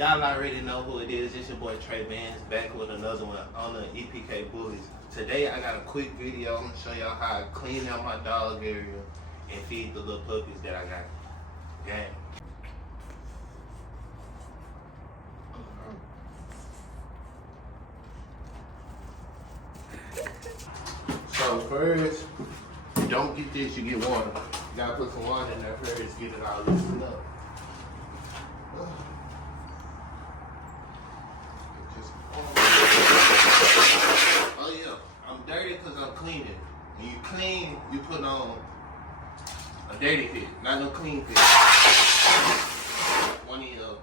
Y'all already know who it is. It's your boy Trey Vance back with another one on the EPK Bullies. Today I got a quick video. I'm gonna show y'all how I clean out my dog area and feed the little puppies that I got. Gang. So first, don't get this, you get water. You gotta put some water in there first, get it all loosened up. Oh yeah, I'm dirty because I'm cleaning. When you clean, you put on a dirty fit, not no clean fit. When you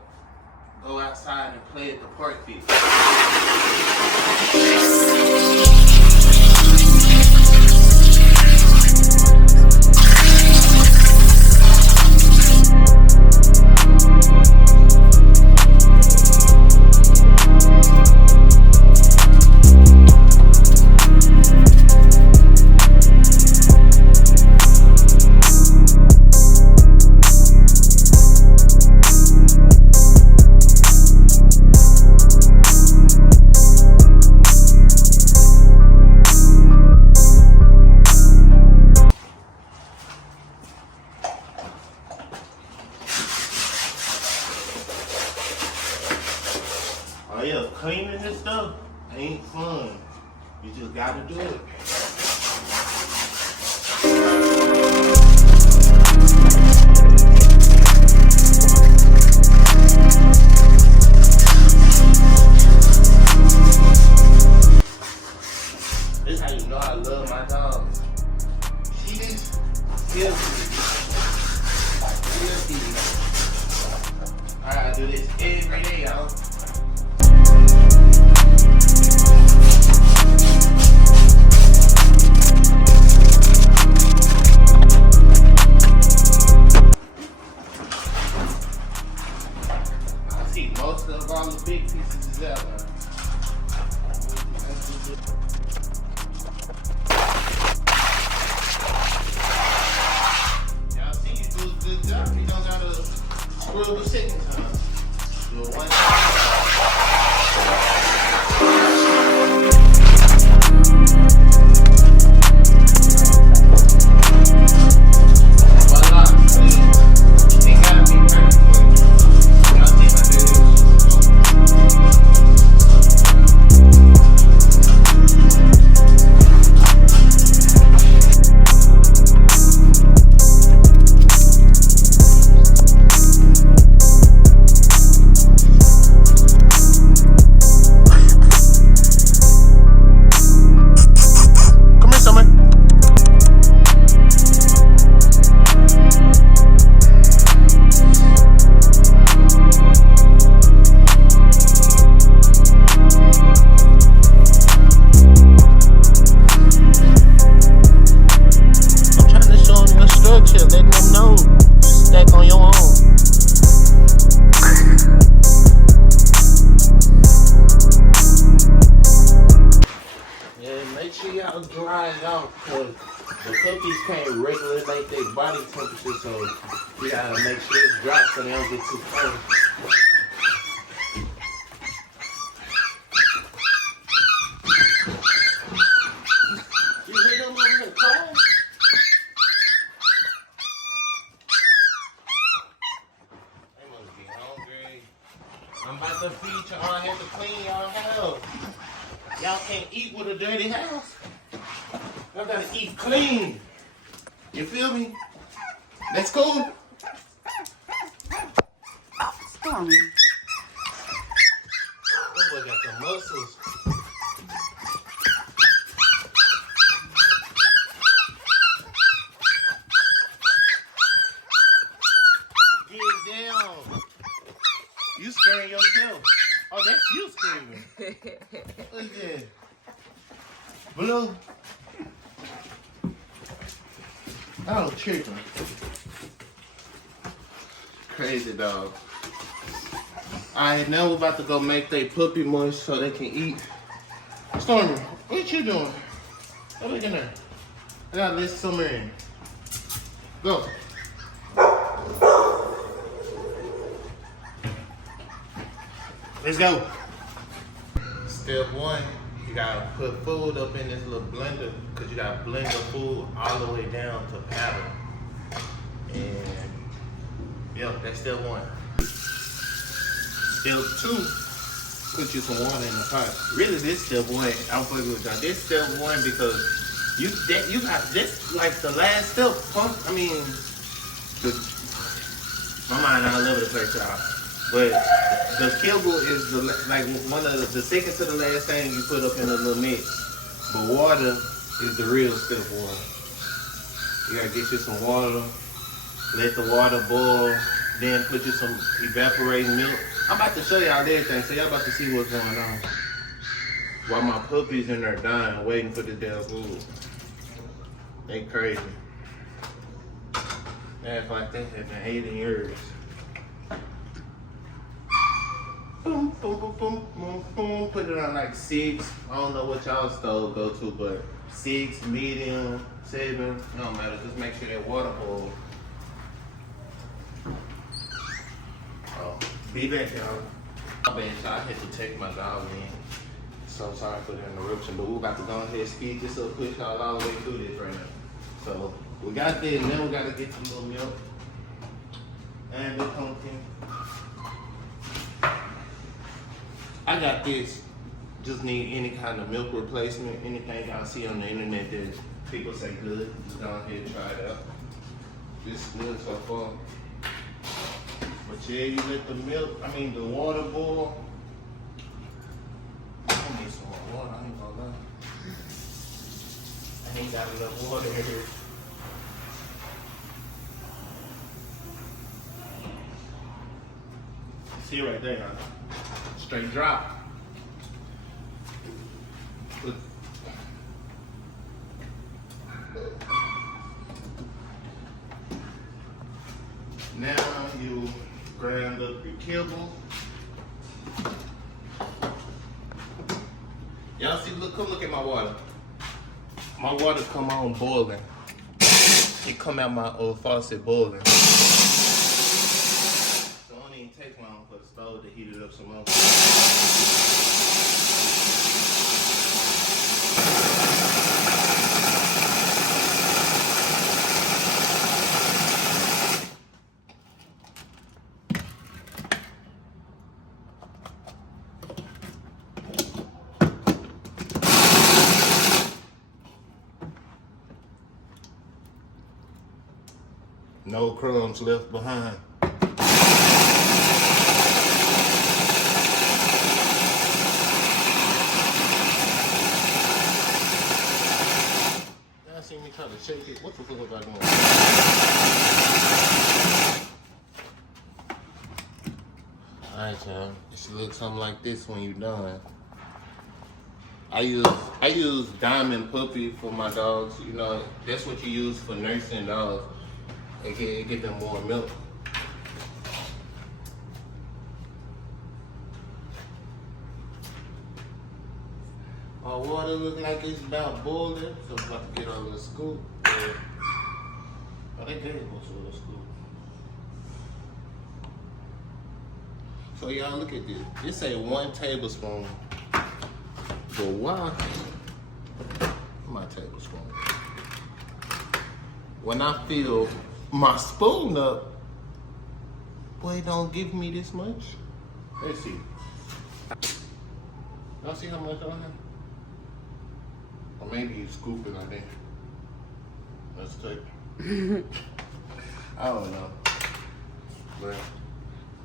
go outside and play at the park fit. Oh yeah, cleaning this stuff ain't fun. You just gotta do it. This is how you know I love my dogs. See this? Filthy. Alright, I do this every day, y'all. Most of all the big pieces is out there. Y'all see you do a good job. You don't gotta scrub a second time. Do it one time. Make sure y'all dry it out because the puppies can't regulate their body temperature, so you gotta make sure it's dry so they don't get too cold. You hear them over here crying? They must be hungry. I'm about to feed y'all. I have to clean y'all house. Y'all can't eat with a dirty house. Y'all gotta eat clean. You feel me? That's cool. Stormy. That boy got the muscles. Get down. You scaring yourself. Oh, that's you screaming. Look at that. Blue. Oh, tripping. Crazy dog. Alright, now we're about to go make their puppy mush so they can eat. Stormy, what you doing? Go look in there. I gotta let some in. Go. Let's go. Step one, you gotta put food up in this little blender because you gotta blend the food all the way down to powder. And yeah, that's step one. Step two, put you some water in the pot. Really, this step one, I'm fucking with y'all. This step one because you got this like the last step. My mind all over the place, y'all. But the kibble is like one of the second to the last thing you put up in a little mix. But water is the real step one. You gotta get you some water, let the water boil, then put you some evaporating milk. I'm about to show y'all everything, so y'all about to see what's going on. While my puppies in there dying, waiting for this damn food. They crazy. They act like they have been 80 years. Boom, boom, boom, boom, boom, boom. Put it on like 6. I don't know what y'all stove go to, but 6, medium, 7. It don't matter. Just make sure that water boils. Oh, be back, y'all. My bad, y'all. I had to take my dog in. So sorry for the interruption, but we're about to go ahead and speed this up, push y'all all the way through this right now. So we got this, and then we gotta get some little milk and the pumpkin. I got this. Just need any kind of milk replacement, anything y'all see on the internet that people say good. Just go ahead and try it out. This is good so far. But yeah, you let the water boil. I need some more water, I ain't gonna lie. I ain't got enough water here. See right there, huh? Straight drop. Now you grind up your kibble. Y'all see, come look at my water. My water come on boiling. It come out my old faucet boiling. So it don't even take long for the stove to heat it up some more. No crumbs left behind. Y'all see me try to shake it? What the fuck was I doing? Alright, y'all. It should look something like this when you're done. I use Diamond Puppy for my dogs. You know, that's what you use for nursing dogs. It get them more milk. My water look like it's about boiling, so I'm about to get on the scoop. Oh, they gave us a little scoop. So y'all look at this. This say 1 tablespoon. But why? My tablespoon. When I fill my spoon up, boy, don't give me this much. Let's see. Y'all see how much on here? Or maybe you scoop it on there. Let's take it. I don't know. But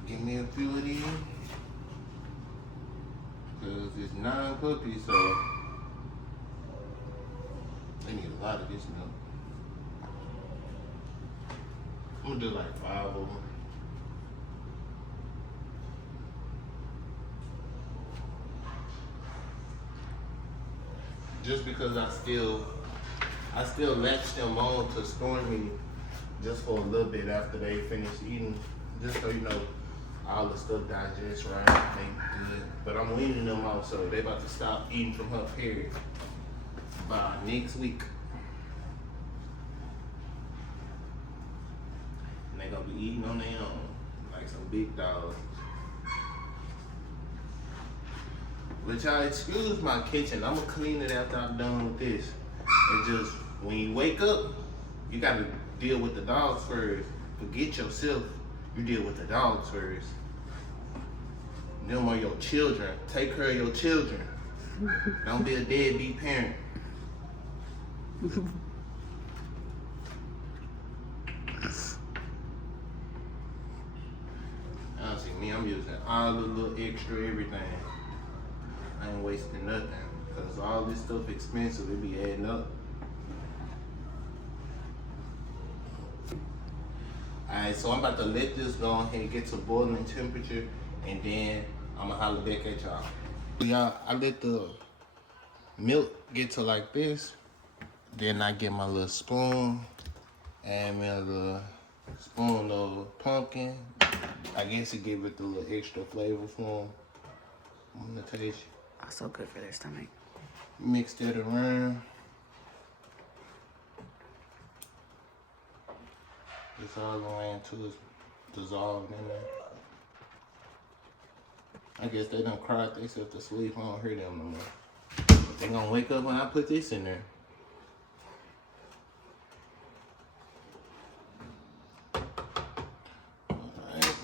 give me a few of these. Because it's 9 puppies, so they need a lot of this milk. I'm gonna do like 5 of them. Just because I still latch them on to store me just for a little bit after they finish eating, just so you know all the stuff digests right, they good. But I'm weaning them out, so they about to stop eating from her period by next week. And they gonna be eating on their own, like some big dogs. But y'all excuse my kitchen. I'ma clean it after I'm done with this. And just when you wake up, you gotta deal with the dogs first. Forget yourself. You deal with the dogs first. Them are your children. Take care of your children. Don't be a deadbeat parent. Now see me, I'm using all the little extra everything. I ain't wasting nothing. Cause all this stuff expensive, it be adding up. Alright, so I'm about to let this go ahead and get to boiling temperature, and then I'm gonna holler back at y'all. Y'all, I let the milk get to like this, then I get my little spoon, add me a little spoon of pumpkin. I guess it give it the little extra flavor for them. I'm gonna taste it. Also good for their stomach. Mix that around. It's all the way until it's dissolved in there. I guess they done cried themselves to sleep. I don't hear them no more. But they gonna wake up when I put this in there. Alright.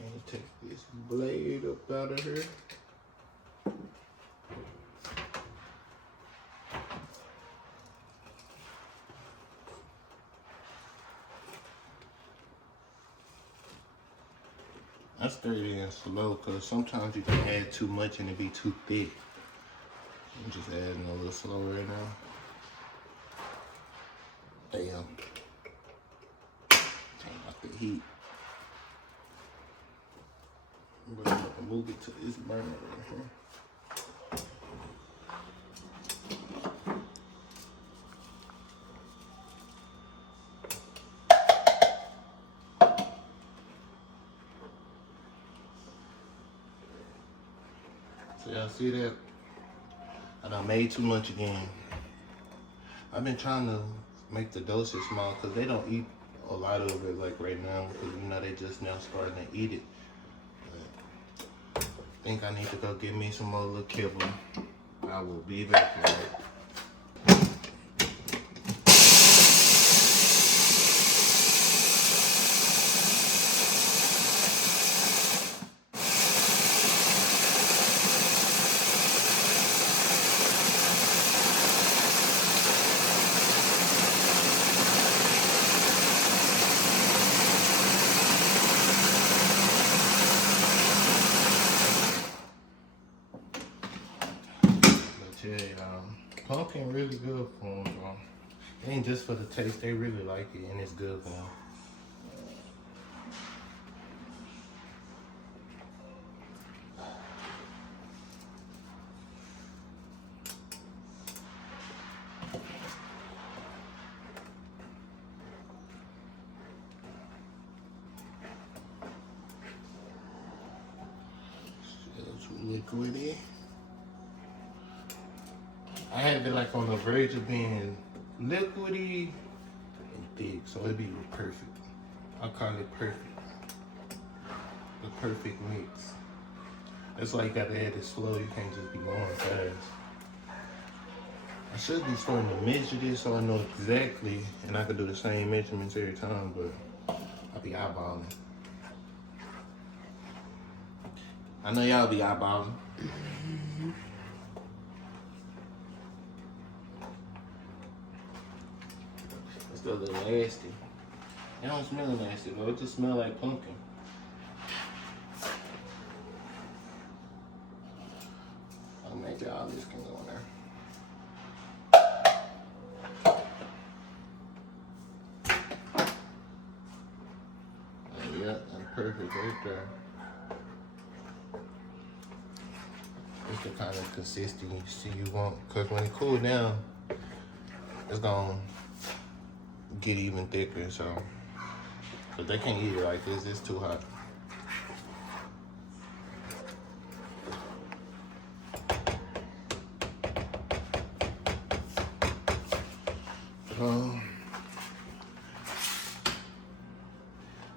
And take this blade up out of here. I stir it in slow because sometimes you can add too much and it be too thick. I'm just adding a little slow right now. Damn. Turn off the heat. But I'm gonna move it to this burner right here. So y'all see that? I done made too much again. I've been trying to make the dosage small because they don't eat a lot of it like right now because you know they just now starting to eat it. But I think I need to go get me some more little kibble. I will be back, man. Pumpkin really good for them, bro. It ain't just for the taste, they really like it and it's good for them. Still too liquidy. I had it like on the verge of being liquidy and thick, so it'd be perfect. I call it perfect. The perfect mix. That's why you gotta add it slow, you can't just be going fast. I should be starting to measure this so I know exactly, and I could do the same measurements every time, but I'll be eyeballing. I know y'all be eyeballing. A little nasty. It don't smell nasty though, it just smells like pumpkin. I'll make sure all this can go in there. Oh, yeah, that's perfect right there. It's the kind of consistency you want, because when it cools down, it's gonna get even thicker, so but they can't eat it like this, it's too hot.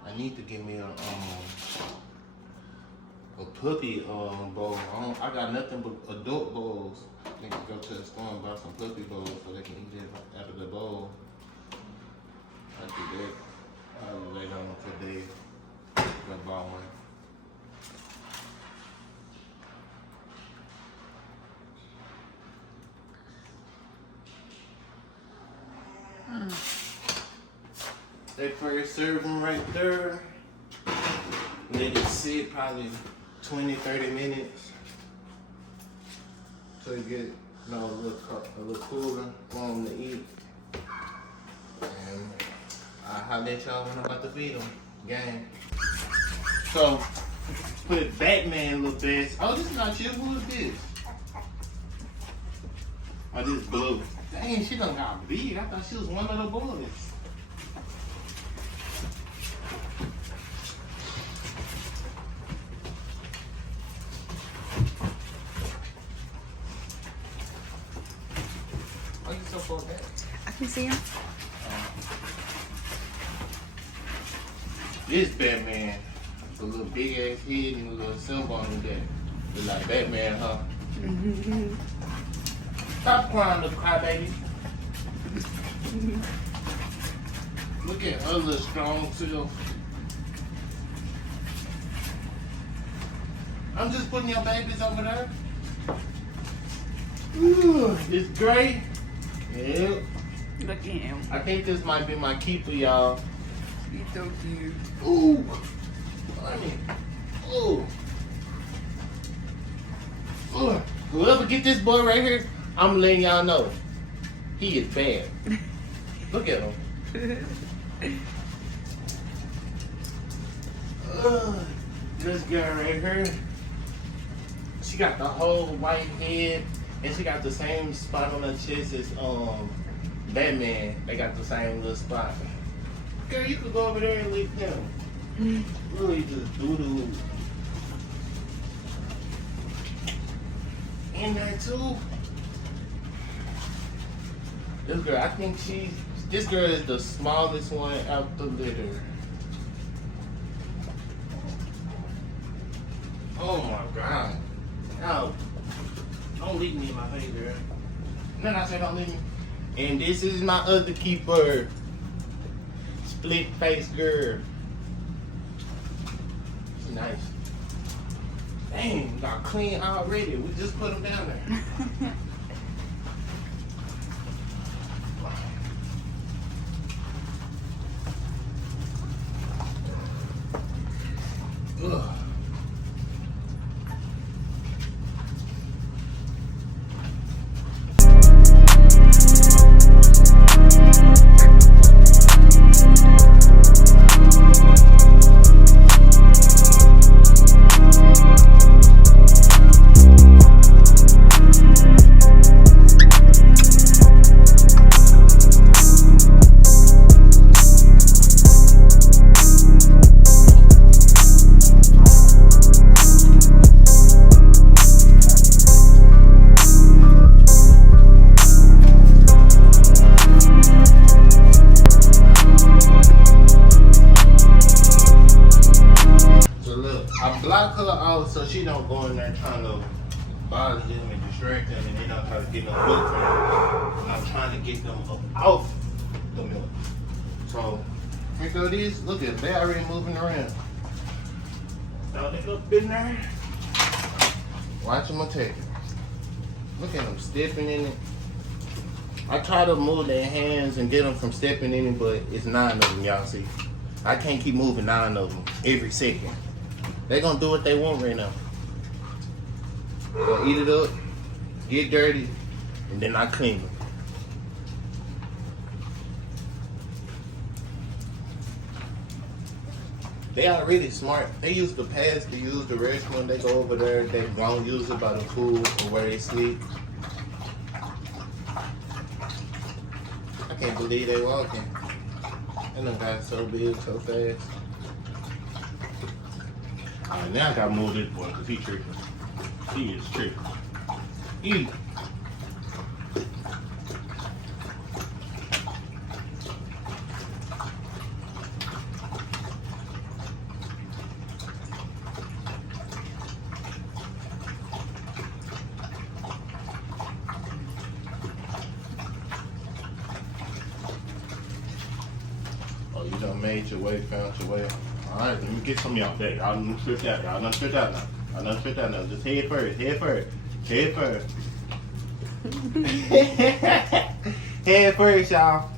I need to give me a puppy bowl. I got nothing but adult bowls. They can go to the store and buy some puppy bowls so they can eat it out of the bowl. I do that. I'll later on today. Go buy one. They first serve them right there. Let it sit probably 20-30 minutes till you get a little cooler for them to eat. And I'll holler at y'all when I'm about to feed them. Gang. So, put Batman little best. Oh, this is not you. Who is this? Oh, this is Blue. Dang, she done got big. I thought she was one of the boys. Why you so far back? I can see him. This Batman, a little big ass head and a little symbol on his back. Look like Batman, huh? Stop crying, little crybaby. Look at her little strong self. I'm just putting your babies over there. Ooh, it's great. Yep. Look at him. I think this might be my keeper, y'all. He's so cute. Ooh. Honey. Ooh. Ooh. Whoever get this boy right here, I'm letting y'all know. He is bad. Look at him. This girl right here. She got the whole white head. And she got the same spot on her chest as Batman. They got the same little spot. Girl, you could go over there and leave him. Really just doo-doo. In there too. This girl, I think this girl is the smallest one out the litter. Oh my God. No. Don't leave me in my face, girl. Then I said don't leave me. And this is my other keeper. Split face girl. She's nice. Dang, got clean already. We just put them down there. Ugh. So she don't go in there trying to bother them and distract them, and they don't try to get no milk from them. I'm trying to get them up off the milk. So here go these. Look at them. They already moving around. Now they up in there. Watch them attack it. Look at them stepping in it. I try to move their hands and get them from stepping in it, but it's 9 of them, y'all see. I can't keep moving 9 of them every second. They're gonna do what they want right now. They're gonna eat it up, get dirty, and then I clean them. They are really smart. They use the pads to use the restroom. They go over there. They don't use it by the pool or where they sleep. I can't believe they walking. And them guys so big, so fast. Alright, now I gotta move this boy because he's tripping. He is tripping. He. done made your way, found your way. Alright, let me get some of y'all there. Y'all done tripped out. Y'all done tripped out now. Y'all done tripped out now. Just head first. Head first. Head first. Head first, y'all.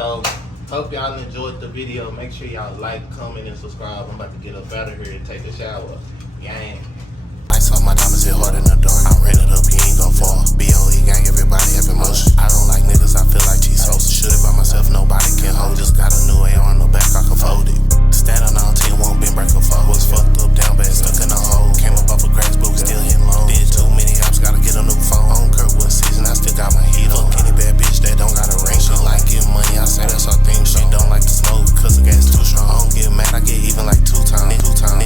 So, hope y'all enjoyed the video. Make sure y'all like, comment, and subscribe. I'm about to get up out of here and take a shower. Gang. I saw my diamonds hit hard in the dark.